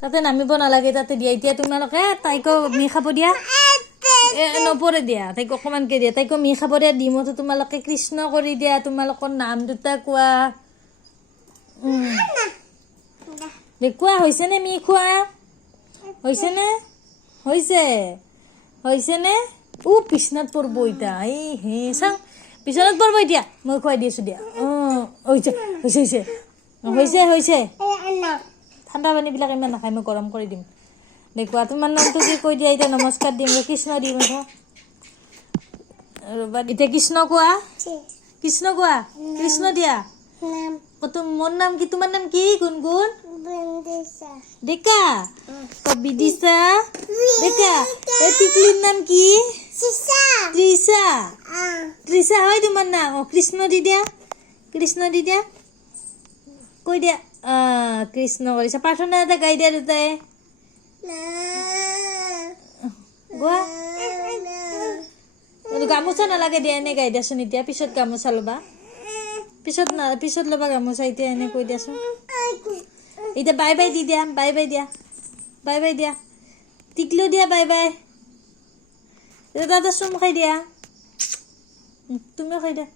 তাতে নামিব নালাগে, তাতে দিয়া। এতিয়া তোমালোকে তাইকো মি খাব দিয়া, নপৰে দিয়া, তাইক অকণমানকে দিয়া, তাইকো মি খাব দিয়া। ডিমতো তোমালোকে কৃষ্ণ কৰি দিয়া, তোমালোকৰ নাম দুটা কোৱা। দেখুৱা হৈছেনে মি খোৱা? হৈছেনে? হৈছেনে? বিচনাত পৰিব এতিয়া। এই হে চাওঁ, বিচনাত পৰিব এতিয়া। মই খুৱাই দি আছোঁ দিয়া। হৈছে। ঠাণ্ডা পানীবিলাক ইমান নাখায়, মই গৰম কৰি দিম। দেখুৱা, তোমাৰ নামটো কি কৈ দিয়া এতিয়া? নমস্কাৰ দিম, কৃষ্ণ দিম ৰ'বা। এতিয়া কৃষ্ণ কোৱা, কৃষ্ণ দিয়া। মোৰ নাম কি? তোমাৰ নাম কি? গুণগুণ ডেকা। বিদিশা ডেকা। এই টিকলিৰ নাম কি? ত্ৰিশা হয় তোমাৰ নাম? কৃষ্ণ দি দিয়া, কৈ দিয়া। কৃষ্ণ কৰিছা। প্ৰাৰ্থনা এটা গাই দিয়া দুটাই। গোৱা। গামোচা নালাগে দিয়া, এনে গাই দিয়াচোন এতিয়া। পিছত গামোচা ল'বা, পিছত ল'বা গামোচা। এতিয়া এনে কৈ দিয়াচোন। এতিয়া বাই বাই দি দিয়া, বাই বাই দিয়া। টিকলিও দিয়া বাই বাই। দাদা চুম খাই দিয়া, তুমিও খাই দিয়া।